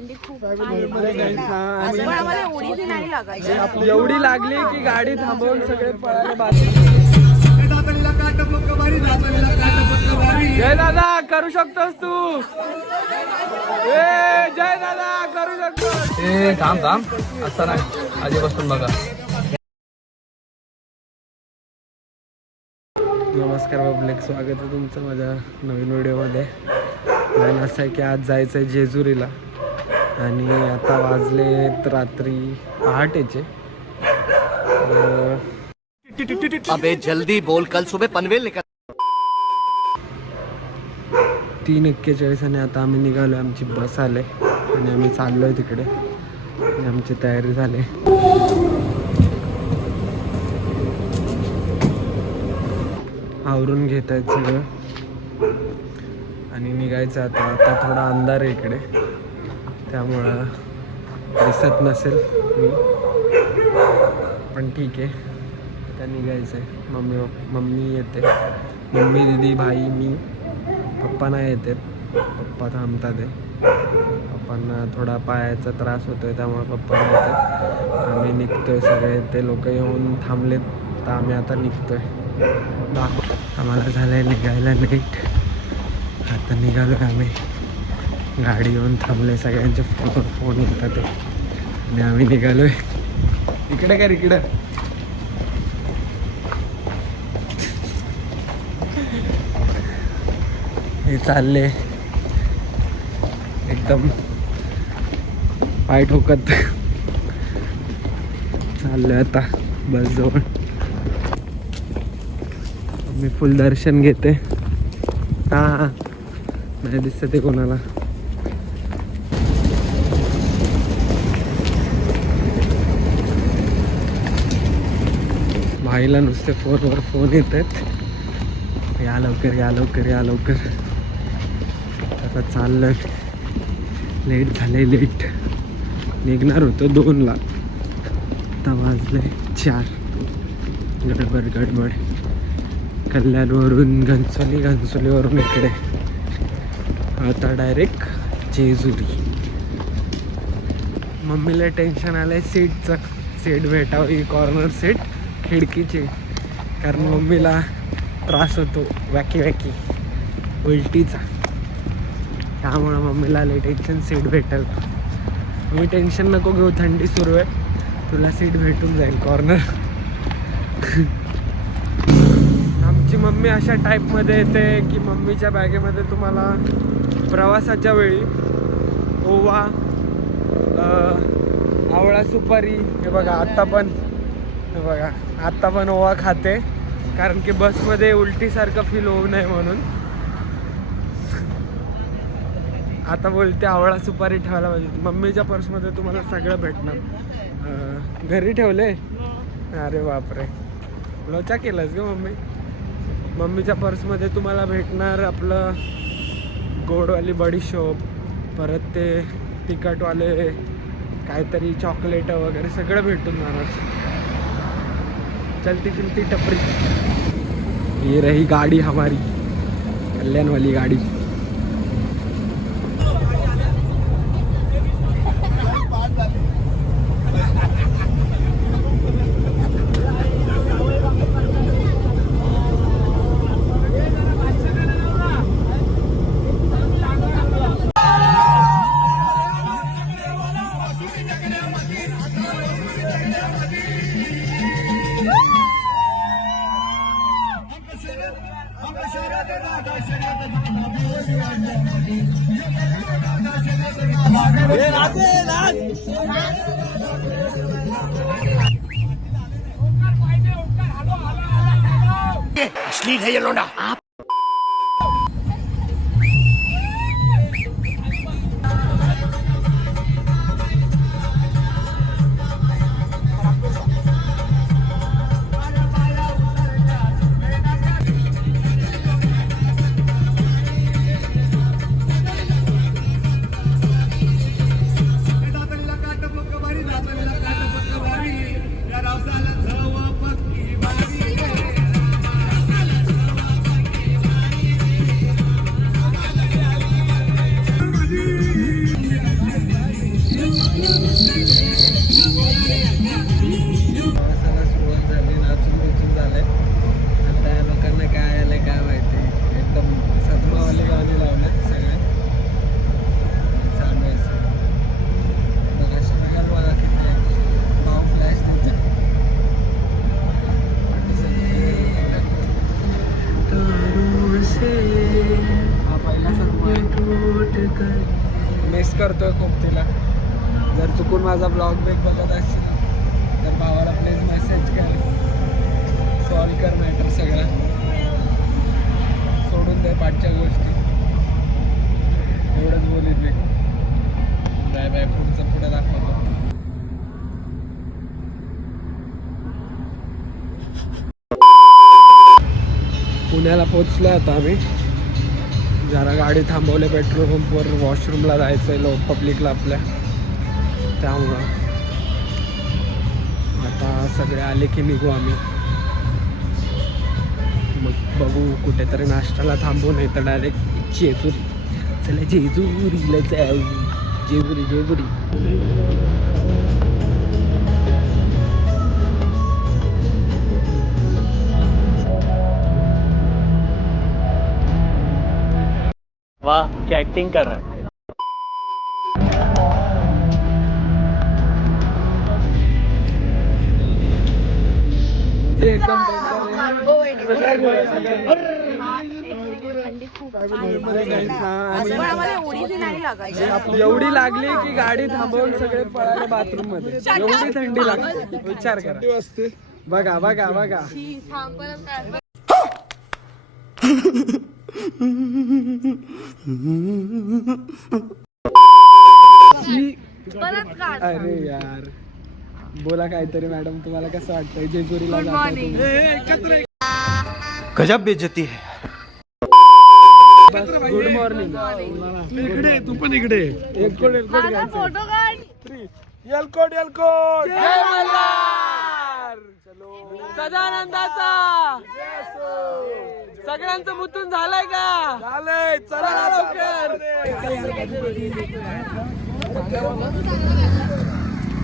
थंडी खूप एवढी लागली की गाडी थांबवून सगळे पळायला बाकी. जय दादा करू शकतोस तू. जय दादा करू शकतो. थांब आता नाही आधीपासून बघा. नमस्कार पब्लिक, स्वागत आहे तुमचं माझ्या नवीन व्हिडिओमध्ये. प्लॅन असं आहे की आज जायचं आहे जेजुरीला आणि आता वाजलेत रात्री पहाटेचे. अबे जल्दी बोल, कल सुबह पनवेल निकल. 3:41 आणि आता आम्ही निघालो. आमची बस आले आणि आम्ही चाललो आहे तिकडे. आमची तयारी झाली. आवरून घेत आहेत सगळं आणि निघायचं आता. आता थोडा अंधार आहे इकडे त्यामुळं दिसत नसेल मी, पण ठीक आहे. आता निघायचं आहे. मम्मी येते, मम्मी दीदी भाई मी. पप्पा नाही येते, पप्पा थांबतात आहे. पप्पांना थोडा पायाचा त्रास होतो आहे त्यामुळे पप्पा नाही येतात. आम्ही निघतो आहे सगळे. ते लोक येऊन थांबलेत तर आम्ही आता निघतो आहे. आम्हाला झालं आहे निघायला लेट. आता निघालो आम्ही. गाडी येऊन थांबले, सगळ्यांचे फोन येतात आणि आम्ही निघालो आहे. इकडे का इकडं हे चालले एकदम पाय ठोकत चाललोय आता बस जवळ. मी फुल दर्शन घेते. हा नाही दिसत ते कोणाला. भाईला नुसते फोनवर फोन येत आहेत, या लवकर या लवकर या लवकर. आता चाललं, लेट झालंय. लेट निघणार होतो 2ला, आता वाजले 4. गडबड. कल्याणवरून घनसोलीवरून इकडे. आता डायरेक्ट जेजुरी. मम्मीला टेन्शन आलंय सीटचं. सीट भेटावी, कॉर्नर सीट खिडकीची, कारण मम्मीला त्रास होतो वॅकी उलटीचा. त्यामुळं मम्मीला लय टेन्शन सीट भेटेल. मी टेन्शन नको घेऊ, थंडी सुरू आहे, तुला सीट भेटून जाईल कॉर्नर. आमची मम्मी अशा टाईपमध्ये येते की मम्मीच्या बॅगेमध्ये तुम्हाला प्रवासाच्या वेळी ओवा, आवळा सुपारी, हे बघा आत्ता पण ओवा खाते, कारण की बसमध्ये उलटीसारखं फील होऊ नये म्हणून. आता बोलते आवळा सुपारी ठेवायला पाहिजे. मम्मीच्या पर्समध्ये तुम्हाला सगळं भेटणार. घरी ठेवले. अरे बापरे, लोचा केलास ग मम्मी. मम्मीच्या पर्समध्ये तुम्हाला भेटणार आपलं गोडवाली बडीशोप, परत ते तिखटवाले काहीतरी चॉकलेट वगैरे सगळं भेटून जाणार. चलती चलती टपरी. ये रही गाड़ी हमारी, कल्याण वाली गाड़ी. अश्लील है ये लोंडा. आप पोपटीला. जर चुकून माझा ब्लॉग बेग बघत असशील तर भावाला प्लीज मेसेज कर, सॉल्व कर मॅटर सगळा, सोडून दे पाठच्या गोष्टी. एवढंच बोलीत मी. Bye bye. पुढे दाखवतो. पुण्याला पोचलो आता आम्ही. जरा गाडी थांबवले पेट्रोल पंपवर, वॉशरूमला जायचं आहे पब्लिकला आपल्या, त्यामुळं आता सगळे आले की निघू आम्ही. मग बघू कुठेतरी नाश्त्याला थांबू, नाही तर डायरेक्ट जेजुरी. चला जेजुरीला जाऊ. जेजुरी जेजुरी. वाह क्या एक्टिंग कर रहा है. एवढी लागली की गाडी थांबवून सगळे पळाले बाथरूम मध्ये. एवढी थंडी लागते, विचार करा. बघा बघा बघा. अरे यार बोला काहीतरी मॅडम, तुम्हाला कसं वाटतंय जेजुरीला जाताय? गजब बेइज्जती है. Good morning. इकडे तू पण इकडे. एलकोड फोटो काढ. एलकोड एलकोड. जय मल्हार. सदानंदाचा सगळ्यांचं मुतून झालंय का? झालंय. चला लवकर.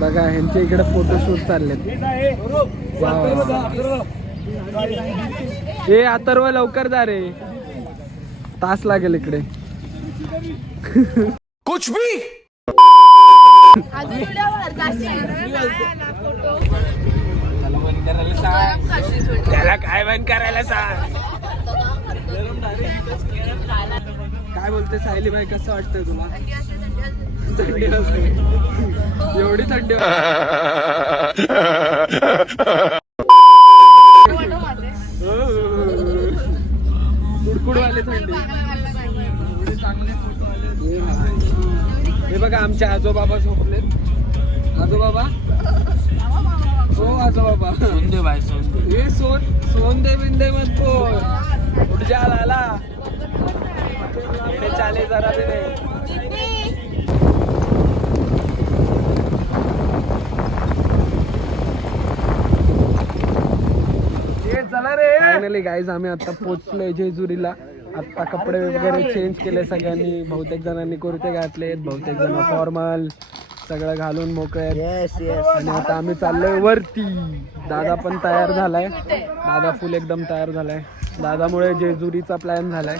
बघा ह्यांच्या इकडे फोटोशूट चाललेत. हे अथर्व लवकर जा रे, तास लागेल इकडे. कुछ भी. त्याला काय बंद करायला सांग. काय बोलते सायली बाई, कसं वाटतंय तुला? थंडी असते. एवढी थंडी कुडकुडवाली थंडी. हे बघा आमचे आजोबाबा झोपलेत. आजोबाबा हो आजोबाबा. सोनदे बाय सोनदे. हे सोनदे बिंदे मत बोल. उठ जा लाला. येणे चाले जरा भी नाही. फायनली गाईज आम्ही आता पोचलोय जेजुरीला. आता कपडे वगैरे चेंज केले सगळ्यांनी. बहुतेक जणांनी कुर्ते घातलेत, बहुतेक जण फॉर्मल सगळं घालून मोकळे. आणि आता आम्ही चाललोय वरती. दादा पण तयार झालाय. दादा फुल एकदम तयार झालाय. दादामुळे जेजुरीचा प्लॅन झालाय.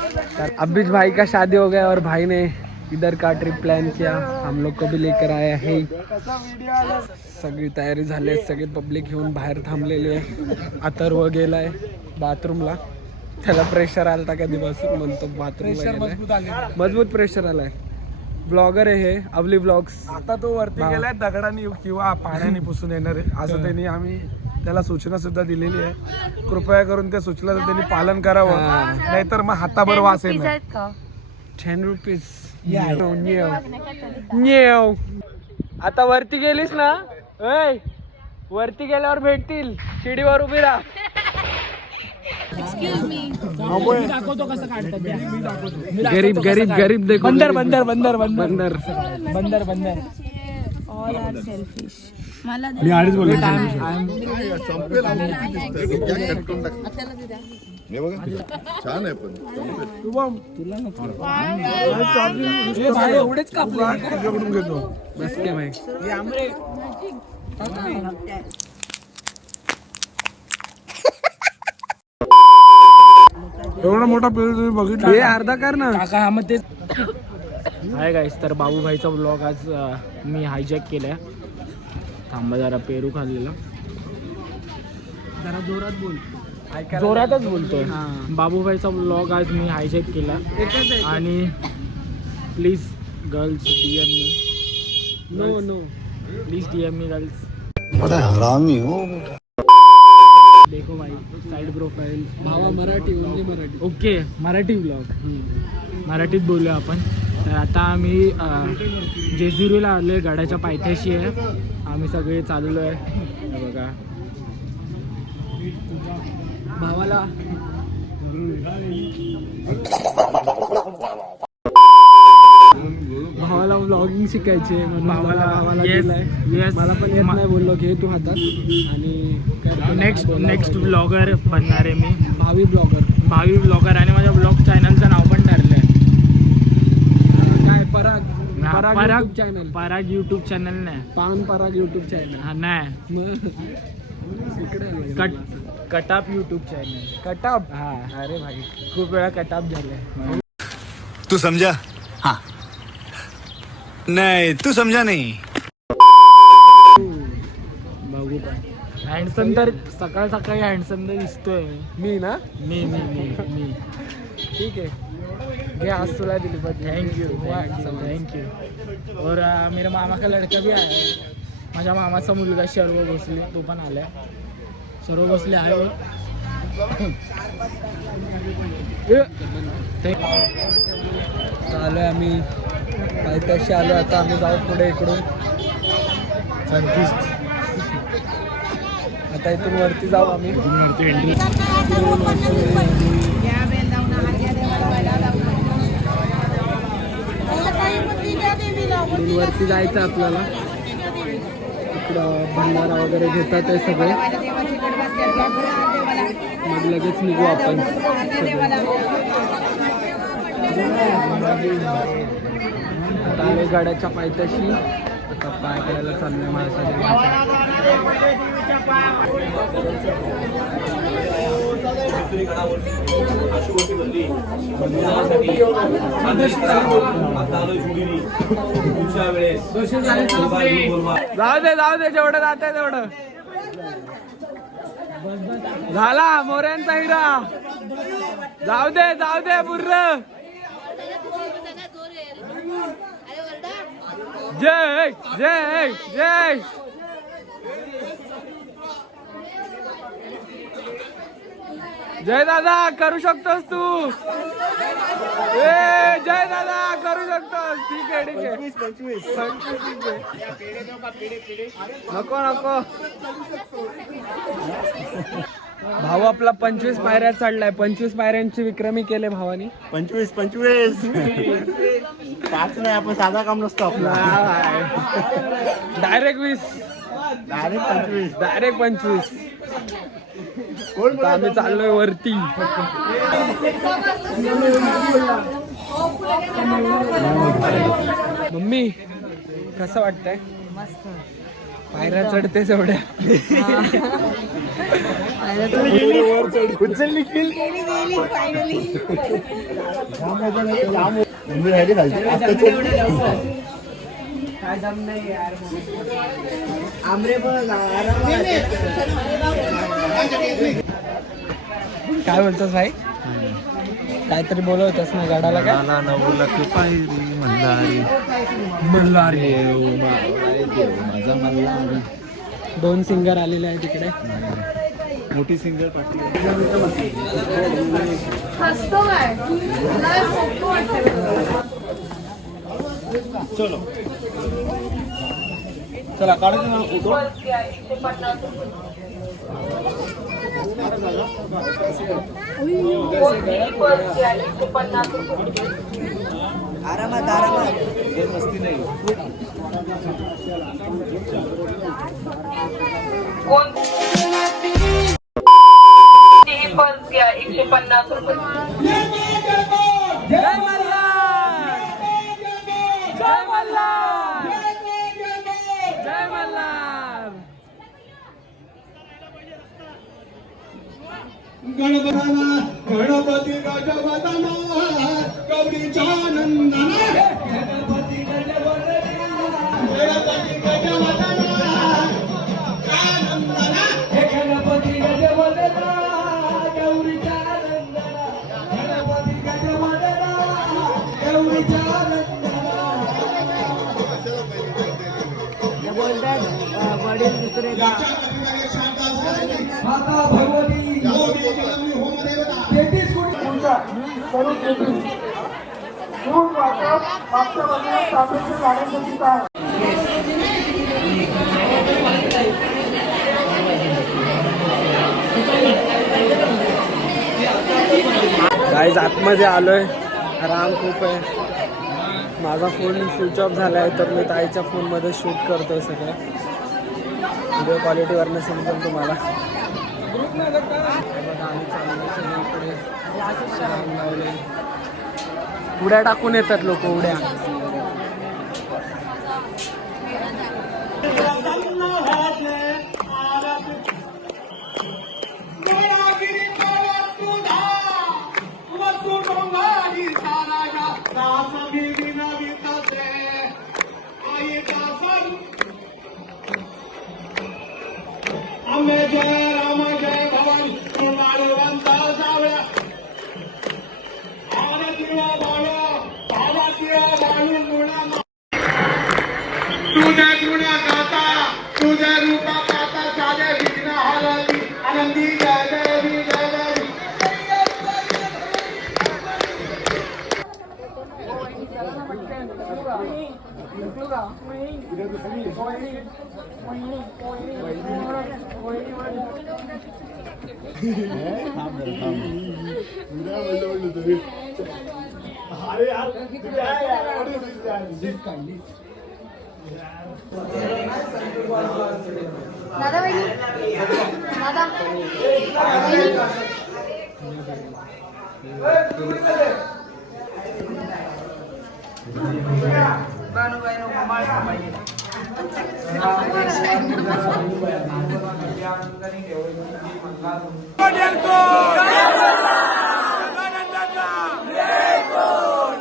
अभीज भाई का शादी हो गया और भाई ने इधर का ट्रिप प्लान किया. हम लोग को भी लेकर आया है. सगळी तयारी झाली आहे. सगळी पब्लिक घेऊन बाहेर थांबलेली आहे. अथर्व गेलाय बाथरूमला. त्याला प्रेशर आलता कधीपासून म्हणतो बाथरूमला. मजबूत प्रेशर आलाय. ब्लॉगर आहे हे, अवली ब्लॉग्स. आता तो वरती गेलाय दगडाने किंवा पाण्याने पुसून येणार आहे असं त्यांनी आम्ही त्याला सूचना सुद्धा दिलेली आहे. कृपया करून त्या सूचनाचं त्यांनी पालन करावं, नाहीतर मग हाताभर वास येणार. 10 रुपीज. न्येव. आता वरती गेलीस ना, ऐ वरती गेल्यावर भेटतील. शिडीवर उभी राहा. गरीब गरीब गरीब देखो. बंदर बंदर बंदर बंदर बंदर बंदर. All are selfish. मला मी आधीच बोललो. हे बघा छान आहे पण एवढेच कापले तुझ्याकडून घेतो. बस के भाई. एवढा मोठा पेरू तुम्ही बघितला? हे अर्धा कर ना काका. हा मग तेच हाय गाईस, तर बाबूभाईचा ब्लॉग आज मी हायजॅक केलाय. थांबा जरा, पेरू खाल्लेला. जरा जोरात बोल. जोरातच बोलतोय. हा. बाबूभाईचा ब्लॉग आज मी हायजॅक केला. आणि please girls DM me no no please DM me girls. बड़ा हरामी हो. देखो भाई साइड प्रोफाईल. भावा Marathi, only Marathi. Okay Marathi blog मराठीत बोलूया आपण. तर आता आम्ही जेजुरीला आलो आहे, गडाच्या पायथ्याशी आहे. आम्ही सगळे चाललो आहे. हे बघा भावाला भावाला व्लॉगिंग शिकायची आहे म्हणून भावाला Yes, दिलाय. yes. मला पण येत नाही, बोललो घे तू हातात आणि करतो. नेक्स्ट ब्लॉगर बनणार आहे मी. भावी ब्लॉगर. भावी ब्लॉगर आणि माझ्या ब्लॉग चॅनलचं नाव पण ठरलं आहे. काय पराग पराग चॅनल. पराग यूट्यूब चॅनल नाही. पान पराग युट्यूब चॅनल. हा नाही, मग इकडे कटाप यूट्यूब चॅनल. कटाप. हा अरे भाई खूप वेळा कटाप झालाय. तू समझा? हाँ. नहीं, तू समझा नहीं. बघू पण हँडसम तर सकाळ सकाळी हँडसम तर दिसतोय. मी ना मी मी मी मी ठीक है घे आज तुला दिली पाहिजे. Thank you. और मेरा मामा का लड़का भी आया है. माझ्या मामाचा मुलगा शर्व भोसले तो पण आलाय. शर्व भोसले आहे वर. आलोय आम्ही पायथ्याशी आलो. आता आम्ही जाऊ पुढे इकडून. आता इथून वरती जाऊ आम्ही. इकडून वरती जायचं आपल्याला. इकडं भंडारा वगैरे घेतात ते सगळे. मग लगेच निघू आपण. आता आलो गाड्याच्या पायथ्याशी. आता पाय करायला चाललंय माझ्यासाठी. जाऊ दे जेवढं जात आहे तेवढं. झाला मोऱ्यांचा हिरा. जाऊ दे बुर्र. जय जय जय. जय दादा करू शकतोस तू. जय दादा करू शकतोस. ठीक आहे 25 नको. भाऊ आपला 25 पायऱ्या चढलाय. 25 पायऱ्यांची विक्रमी केले भावानी. 25 5 नाही, आपण साधा काम नसतो आपला. डायरेक्ट 20. डायरेक्ट 25. आता आम्ही चाललोय वरती. मम्मी कसं वाटतंय? पायऱ्या चढतेस एवढ्या. उचलली किल. काय बोलतोस भाई? काहीतरी बोलवतस ना गाडाला? काय मल्हारी. दोन सिंगर आलेले आहेत तिकडे. मोठी सिंगर पार्टी. चलो चला काढायचं ना फोटो. आरामात मस्ती नाही. पर्स घ्या 150 रुपये. जय मल्हार. जय मल्हार. जय मल्हार. गणपती गजवदना गौरीच्या नंदना. गणपती गजवदना आनंदना. गणपती गजवदना गौरीच्या नंदना. गणपती गजवदना गौरीच्या नंदना. बोलतात वडील दुसरे माता भगवती तेहतीस कोटी पूजा करून देतील. मूळ वाटप मागच्या वर्षात तांब्याच्या झाडांसाठी आहे. गाईज आतमध्ये आलोय, राम खूप आहे. माझा फोन स्विच ऑफ झाला आहे तर मी ताईच्या फोनमध्ये शूट करतोय सगळं. व्हिडिओ क्वालिटीवरनं समजेल तुम्हाला. उड्या टाकून येतात लोक, उड्या. जय राम जय भवन माळवंत सावळ्या आरतीला बाळा बाबातीला बाळू मुळा तुझ्या गुणा गाता तुझ्या रूपा पाता साधे विघ्न हरती आनंदी जय देवी जय देवी. दादा वहिनी दादा Adianto!